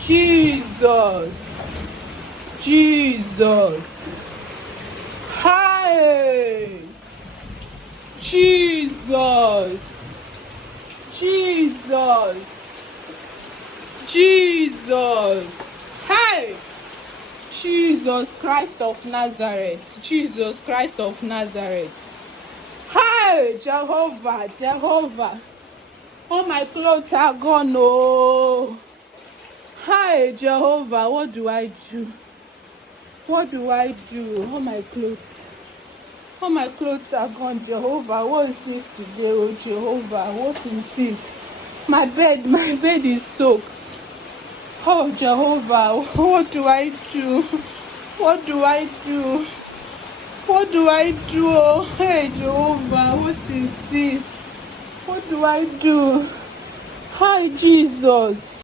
Jesus. Jesus. Hi. Jesus. Jesus. Jesus. Hi. Jesus Christ of Nazareth. Jesus Christ of Nazareth. Hi, Jehovah, Jehovah. All my clothes are gone. Oh. Hi, Jehovah. What do I do? What do I do? All my clothes. All my clothes are gone, Jehovah. What is this today, oh Jehovah? What is this? My bed is soaked. Oh Jehovah, what do I do? What do I do? What do I do? Oh, hey Jehovah, what is this? What do I do? Hi Jesus.